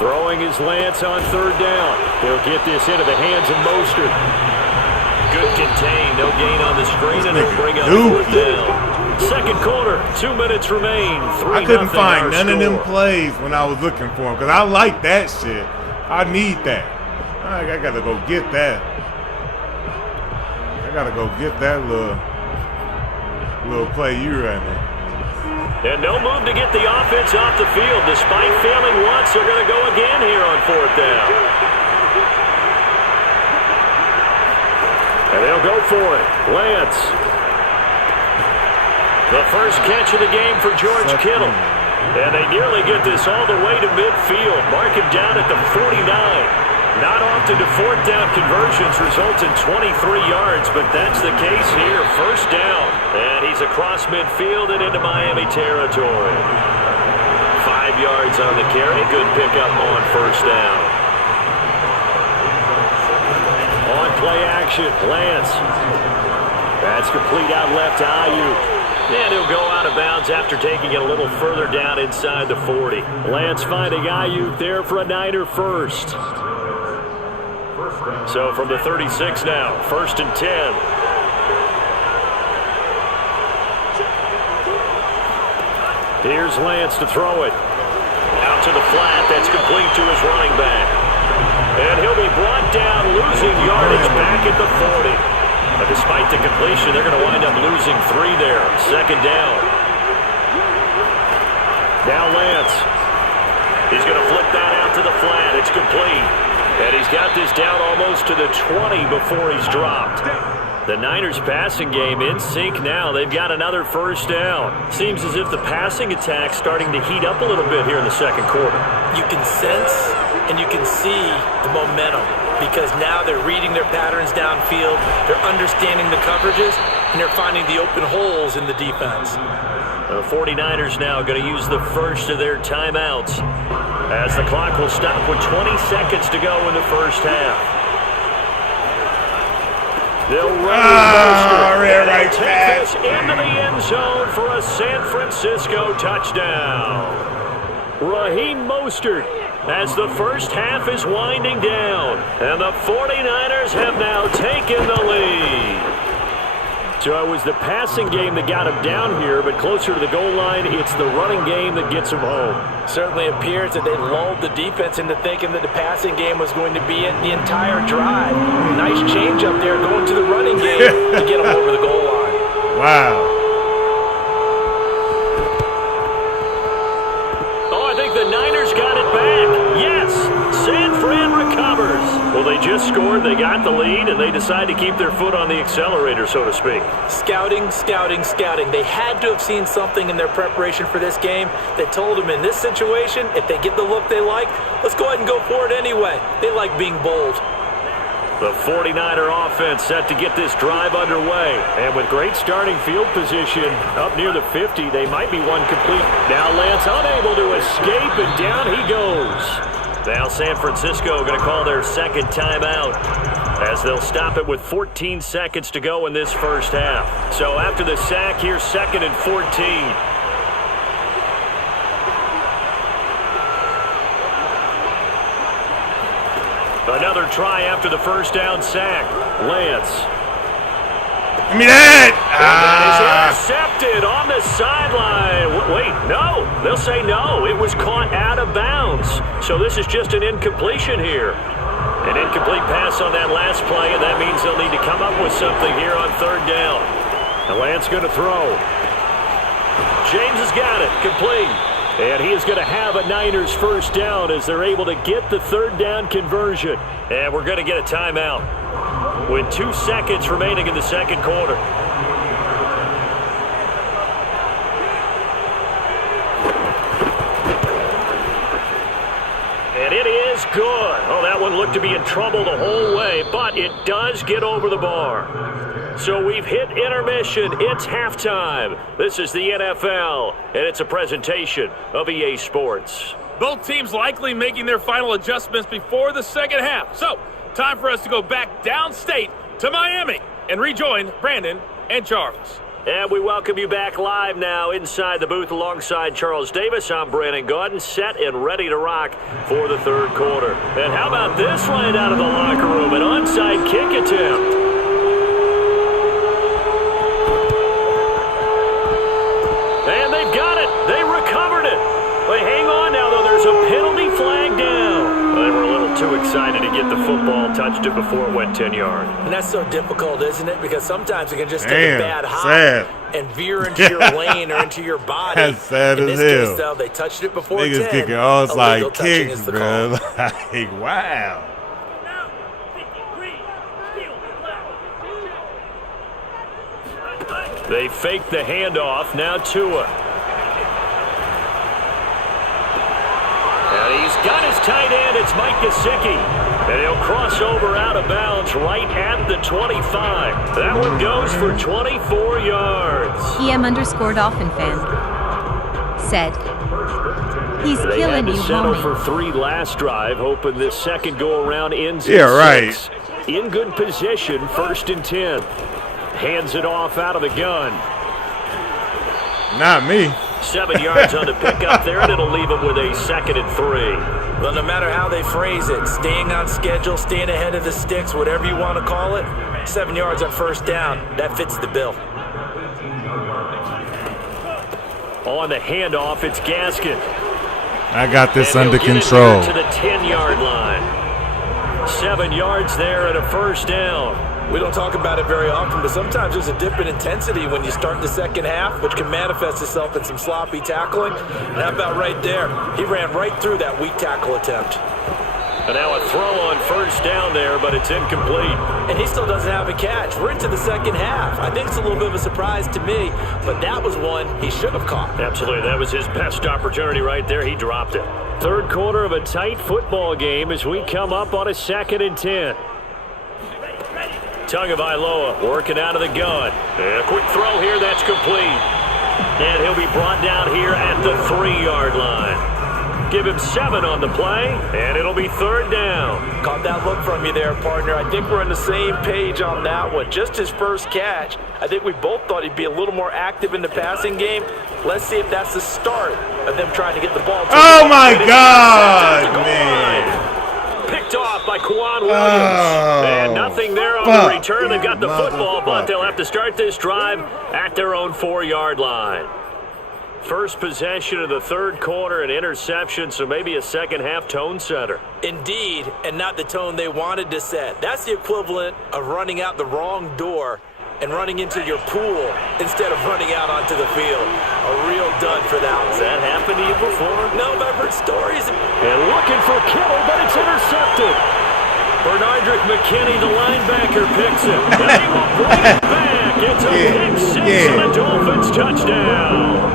Throwing his Lance on third down. He'll get this into the hands of Mostert. Good contain. No gain on the screen, and he'll bring up fourth down. Second quarter, 2 minutes remain. 3-0 I couldn't find our none of them score. plays when I was looking for them because I like that shit. I need that. I gotta go get that. I gotta go get that little play you right now. And no move to get the offense off the field. Despite failing once, they're going to go again here on fourth down. And they'll go for it. Lance. The first catch of the game for George Kittle. And they nearly get this all the way to midfield. Mark him down at the 49. Not often do fourth down conversions result in 23 yards, but that's the case here. First down. And he's across midfield and into Miami territory. 5 yards on the carry. Good pickup on first down. On play action, Lance. That's complete out left to Ayuk. And he'll go out of bounds after taking it a little further down inside the 40. Lance finding Ayuk there for a Niner first. So from the 36 now, 1st and 10. Here's Lance to throw it. Out to the flat, that's complete to his running back. And he'll be brought down, losing yardage back at the 40. But despite the completion, they're going to wind up losing 3 there. Second down. Now Lance. He's going to flip that out to the flat. It's complete. And he's got this down almost to the 20 before he's dropped. The Niners passing game in sync now. They've got another first down. Seems as if the passing attack's starting to heat up a little bit here in the second quarter. You can sense and you can see the momentum because now they're reading their patterns downfield, they're understanding the coverages, and they're finding the open holes in the defense. The 49ers now going to use the first of their timeouts as the clock will stop with 20 seconds to go in the first half. They'll run right take this into the end zone for a San Francisco touchdown. Raheem Mostert as the first half is winding down, and the 49ers have now taken the lead. So it was the passing game that got him down here, but closer to the goal line, it's the running game that gets him home. Certainly appears that they lulled the defense into thinking that the passing game was going to be it the entire drive. Nice change up there going to the running game to get him over the goal line. Wow. Oh, I think the Niners got it back. Yes, San Fran recovers. Well, they just scored, they got the lead, and they decide to keep their foot on the accelerator, so to speak. Scouting, scouting, scouting. They had to have seen something in their preparation for this game that told them in this situation, if they get the look they like, let's go ahead and go for it anyway. They like being bold. The 49er offense set to get this drive underway. And with great starting field position up near the 50, they might be one complete. Now Lance unable to escape, and down he goes. Now San Francisco going to call their second timeout as they'll stop it with 14 seconds to go in this first half. So after the sack, here's 2nd and 14. Another try after the first down sack. Lance. Give me that! He's intercepted on the sideline. Wait, no. They'll say no. It was caught out of bounds. So this is just an incompletion here. An incomplete pass on that last play, and that means they'll need to come up with something here on 3rd down. And Lance going to throw. James has got it. Complete. And he is going to have a Niners first down as they're able to get the 3rd down conversion. And we're going to get a timeout with 2 seconds remaining in the second quarter. And it is good. Oh, that one looked to be in trouble the whole way, but it does get over the bar. So we've hit intermission. It's halftime. This is the NFL, and it's a presentation of EA Sports. Both teams likely making their final adjustments before the second half. So, time for us to go back downstate to Miami and rejoin Brandon and Charles. And we welcome you back live now inside the booth alongside Charles Davis. I'm Brandon Gaudin, set and ready to rock for the 3rd quarter. And how about this line out of the locker room? An onside kick attempt. And they've got it. They recovered it. But hang on now, though. There's a penalty flag down. They were a little too excited to get the football, touched it before it went 10 yards. And that's so difficult, isn't it? Because sometimes it can just take a bad hop sad. And veer into your lane or into your body. That's sad In as this hell. case, though, they touched it before Niggas 10. kicking all Illegal like touching kicks, is the bro. call. Like, wow. They fake the handoff. Now Tua. And he's got his tight end. It's Mike Gesicki. And he'll cross over out of bounds right at the 25. That one goes for 24 yards. EM_Dolphin fan said, he's They killing had to you, settle homie. for 3 last drive, hoping this second go-around ends in Yeah, right. 6. In good position, 1st and 10. Hands it off out of the gun. Not me. 7 yards on the pickup there, and it'll leave him with a 2nd and 3. Well, no matter how they phrase it, staying on schedule, staying ahead of the sticks, whatever you want to call it, 7 yards on 1st down, that fits the bill. On the handoff, it's Gaskin. I got this And under he'll get it control. here to the 10-yard line. 7 yards there and a first down. We don't talk about it very often, but sometimes there's a dip in intensity when you start the second half, which can manifest itself in some sloppy tackling. And how about right there? He ran right through that weak tackle attempt. And now a throw on first down there, but it's incomplete. And he still doesn't have a catch. We're into the second half. I think it's a little bit of a surprise to me, but that was one he should have caught. Absolutely. That was his best opportunity right there. He dropped it. 3rd quarter of a tight football game as we come up on a 2nd and 10. Tagovailoa working out of the gun. And a quick throw here. That's complete. And he'll be brought down here at the 3-yard line. Give him 7 on the play, and it'll be 3rd down. Caught that look from you there, partner. I think we're on the same page on that one. Just his first catch. I think we both thought he'd be a little more active in the passing game. Let's see if that's the start of them trying to get the ball to Oh, him. my God, man. Picked off by Kwan Williams. And nothing there on the return. They've got the football, but they'll have to start this drive at their own 4-yard line. First possession of the 3rd quarter, an interception, so maybe a second half tone setter. Indeed, and not the tone they wanted to set. That's the equivalent of running out the wrong door and running into your pool instead of running out onto the field. A real dud for that one. Has that happened to you before? No, but I've heard stories. And looking for Kittle, but it's intercepted. Bernardrick McKinney, the linebacker, picks it. And he will bring it back. It's a pick 6 and a Dolphins touchdown.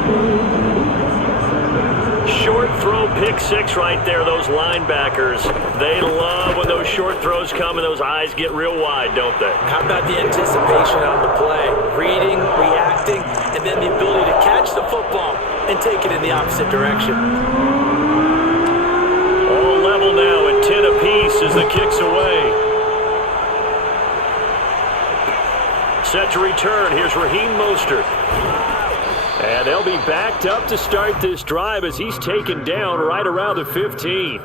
Short throw pick six right there, those linebackers. They love when those short throws come and those eyes get real wide, don't they? How about the anticipation on the play? Reading, reacting, and then the ability to catch the football and take it in the opposite direction. All level now at 10 apiece as the kick's away. Set to return. Here's Raheem Mostert. And they'll be backed up to start this drive as he's taken down right around the 15.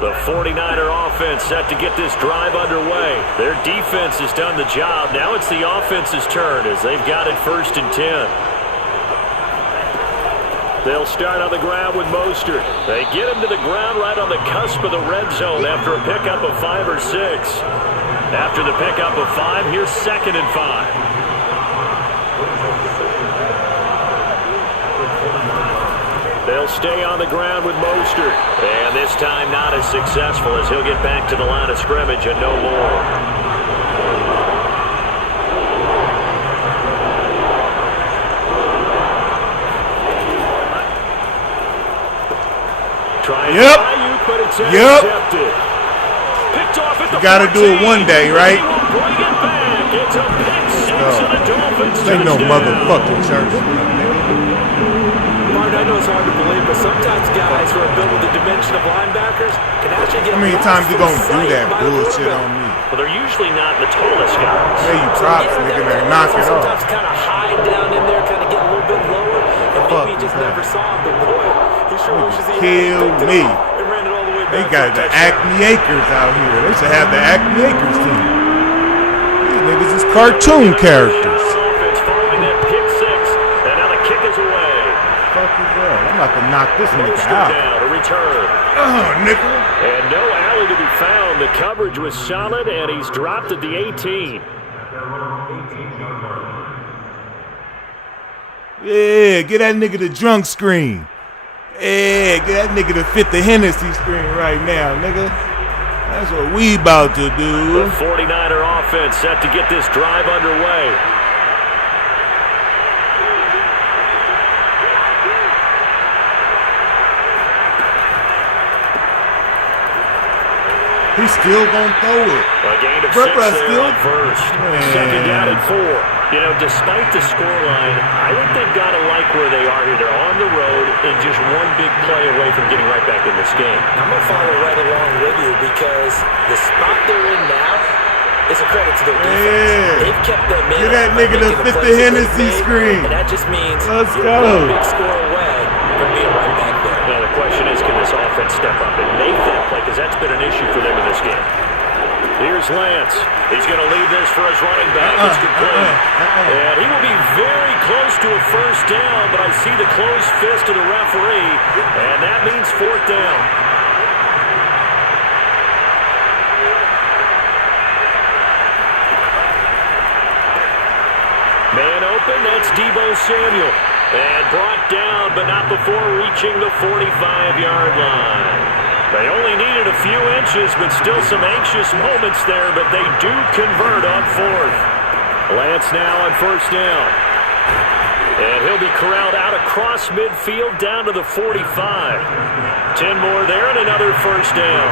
The 49er offense set to get this drive underway. Their defense has done the job. Now it's the offense's turn as they've got it 1st and 10. They'll start on the ground with Mostert. They get him to the ground right on the cusp of the red zone after a pickup of 5 or 6. After the pickup of 5, here's 2nd and 5. They'll stay on the ground with Mostert. And this time not as successful as he'll get back to the line of scrimmage and no more. Yep. But it's intercepted. Picked off at the you gotta 14. Do it one day, right? Bring it back. It's a pick six of the Dolphins. Ain't no motherfucking church. Martin, I know it's hard to believe, but sometimes guys who are built with the dimension of linebackers can actually get. How many times you gonna do that bullshit on me? Well, they're usually not the tallest guys. Hey, you props, nigga, man. Knock it off. Sometimes kind of hide down in there, kind of get a little bit lower, and maybe he just never saw him. But boy, he sure wishes he kill me. And ran it all the way back. They got the Acme Acres out here. They should have the Acme Acres team. These niggas is cartoon characters. Following that pick six, and now the kick is away. Fuck is that? I'm about to knock this nigga out. Down to return. Nickel. And no alley to be found. The coverage was solid, and he's dropped at the 18. Yeah, get that nigga the drunk screen. Yeah, get that nigga to fit the Hennessy screen right now, nigga. That's what we about to do. The 49er offense set to get this drive underway. He's still gonna throw it. A gain of 6 there on first. Man. 2nd down and 4. You know, despite the scoreline, I think they've got to like where they are here. They're on the road and just one big play away from getting right back in this game. I'm going to follow right along with you because the spot they're in now is a credit to their defense. They've kept them in. Get that nigga to fit the Hennessy screen. And that just means let's you're go. one big score away from being right back there. Now the question is, can this offense step up and make that play? Because that's been an issue for them in this game. Here's Lance. He's going to leave this for his running back. It's complete. And he will be very close to a first down, but I see the closed fist of the referee, and that means 4th down. Man open, that's Deebo Samuel. And brought down, but not before reaching the 45-yard line. They only needed a few inches, but still some anxious moments there, but they do convert on 4th. Lance now on 1st down. And he'll be corralled out across midfield down to the 45. 10 more there and another 1st down.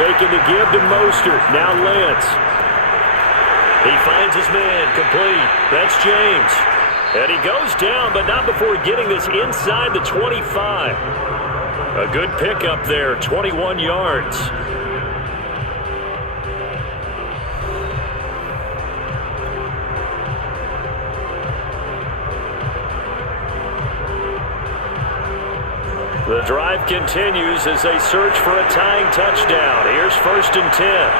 Faking the give to Mostert. Now Lance. He finds his man, complete. That's James. And he goes down, but not before getting this inside the 25. A good pickup there, 21 yards. The drive continues as they search for a tying touchdown. Here's 1st and 10.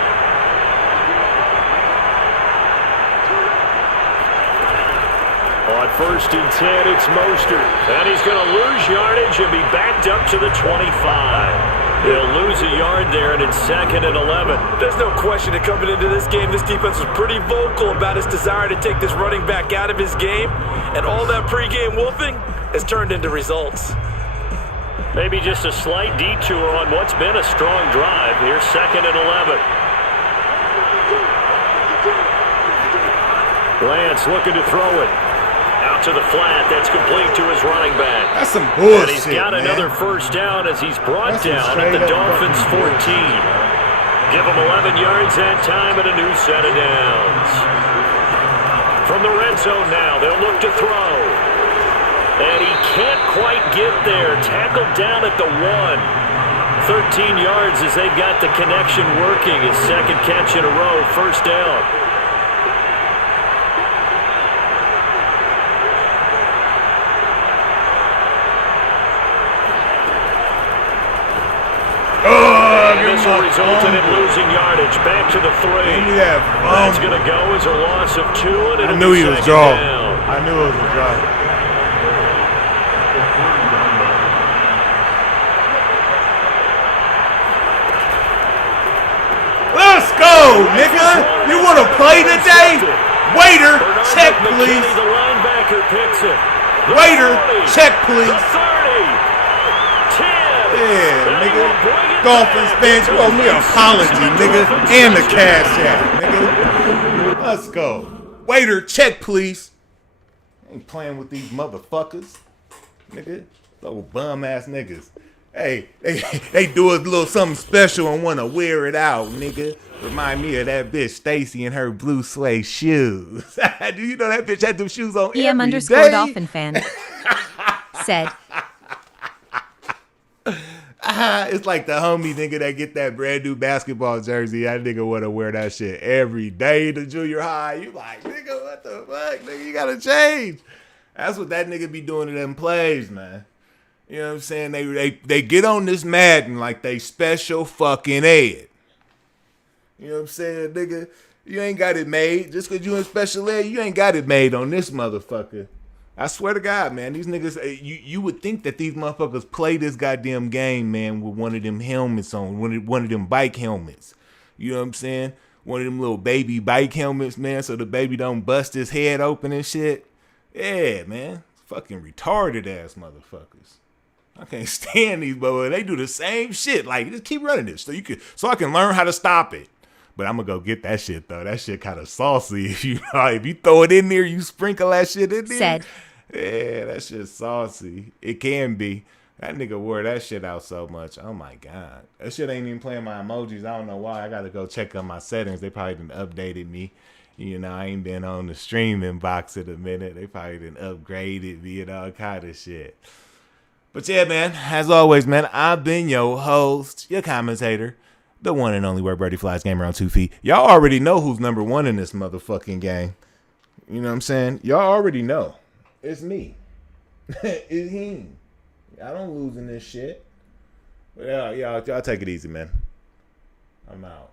On 1st and 10, it's Mostert. And he's going to lose yardage and be backed up to the 25. He'll lose a yard there, and it's 2nd and 11. There's no question that coming into this game, this defense was pretty vocal about his desire to take this running back out of his game. And all that pregame wolfing has turned into results. Maybe just a slight detour on what's been a strong drive. Here's 2nd and 11. Lance looking to throw it. Out to the flat. That's complete to his running back. That's some bullshit, And he's got man. another first down as he's brought That's some down at the straight up Dolphins' fucking 14. Give him 11 yards that time and a new set of downs. From the red zone now, they'll look to throw. And he can't quite get there. Tackled down at the 1. 13 yards as they've got the connection working. His second catch in a row, first down. And this will result in him losing yardage. Back to the 3. That's going to go as a loss of 2. And I knew he was draw. I knew it was a draw. Let's go, nigga. You want to play today? Waiter, check, please. The linebacker picks it. Waiter, check, please. The 30. 10. Yeah, nigga. Dolphins fans, you owe me an apology, nigga. And the cash app, nigga. Let's go. Waiter, check, please. Ain't playing with these motherfuckers. Nigga. Those bum ass niggas. Hey, they do a little something special and want to wear it out, nigga. Remind me of that bitch Stacy and her blue suede shoes. Do you know that bitch had them shoes on every day? EM_Dolphin fan said, It's like the homie nigga that get that brand new basketball jersey. That nigga want to wear that shit every day to junior high. You like, nigga, what the fuck? Nigga, you got to change. That's what that nigga be doing to them plays, man. You know what I'm saying? They get on this Madden like they special fucking ed. You know what I'm saying, nigga? You ain't got it made. Just because you in special ed, you ain't got it made on this motherfucker. I swear to God, man, these niggas, you would think that these motherfuckers play this goddamn game, man, with one of them helmets on, one of them bike helmets. You know what I'm saying? One of them little baby bike helmets, man, so the baby don't bust his head open and shit. Yeah, man. Fucking retarded ass motherfuckers. I can't stand these, but they do the same shit. Like, just keep running this so I can learn how to stop it. But I'm gonna go get that shit though. That shit kind of saucy. If you throw it in there, you sprinkle that shit in there. Said. Yeah, that shit's saucy. It can be. That nigga wore that shit out so much. Oh my God. That shit ain't even playing my emojis. I don't know why. I gotta go check on my settings. They probably done updated me. You know, I ain't been on the streaming box in a minute. They probably done upgraded me and all kind of shit. But yeah, man, as always, man, I've been your host, your commentator, the one and only Where Birdie Flies Gamer on 2 feet. Y'all already know who's number one in this motherfucking game. You know what I'm saying? Y'all already know. It's me. It's him. I don't lose in this shit. But y'all take it easy, man. I'm out.